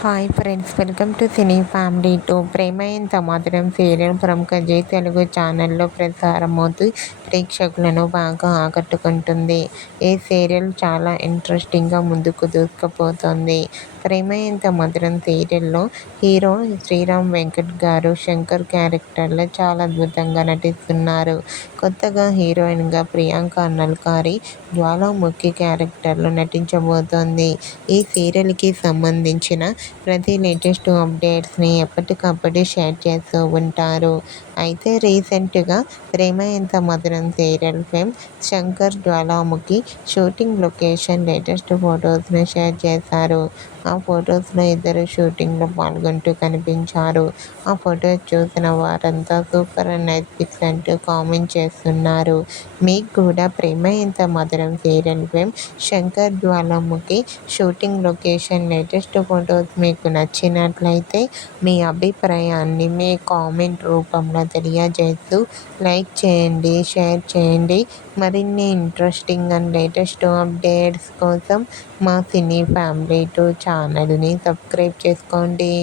Hi friends, welcome to cine family two. ప్రేమ ఎంత మధురం సీరియల్ ప్రముఖ జీ తెలుగు ఛానల్లో ప్రసారమవుతూ ప్రేక్షకులను బాగా ఆకట్టుకుంటుంది. ఈ సీరియల్ చాలా ఇంట్రెస్టింగ్గా ముందుకు దూసుకుపోతోంది. ప్రేమ ఎంత మధురం సీరియల్లో హీరో శ్రీరామ్ వెంకట్ గారు శంకర్ క్యారెక్టర్లో చాలా అద్భుతంగా నటిస్తున్నారు. కొత్తగా హీరోయిన్గా ప్రియాంక నల్కారి జ్వాలాముఖి క్యారెక్టర్లో నటించబోతోంది. ఈ సీరియల్కి సంబంధించిన ప్రతి లేటెస్ట్ అప్డేట్స్ని ఎప్పటికప్పుడు షేర్ చేస్తూ ఉంటారు. అయితే రీసెంట్గా ప్రేమ ఎంత మధురం serial fame Shankar Jwalamukhi shooting location latest ఫొటోస్ని షేర్ చేశారు. ఆ ఫొటోస్లో ఇద్దరు షూటింగ్లో పాల్గొంటూ కనిపించారు. ఆ ఫొటోస్ చూసిన వారంతా సూపర్ అండ్ నైస్ పిక్స్ అంటూ కామెంట్ చేస్తున్నారు. మీకు కూడా ప్రేమ ఎంత మధురం serial fame Shankar Jwalamukhi shooting location latest photos మీకు నచ్చినట్లయితే మీ అభిప్రాయాన్ని మీ కామెంట్ రూపంలో తెలియజేస్తూ లైక్ చేయండి, షేర్ చేయండి. మరిన్ని ఇంట్రెస్టింగ్ అండ్ లేటెస్ట్ అప్డేట్స్ కోసం మా సినీ ఫ్యామిలీ టూ ఛానల్ని సబ్స్క్రైబ్ చేసుకోండి.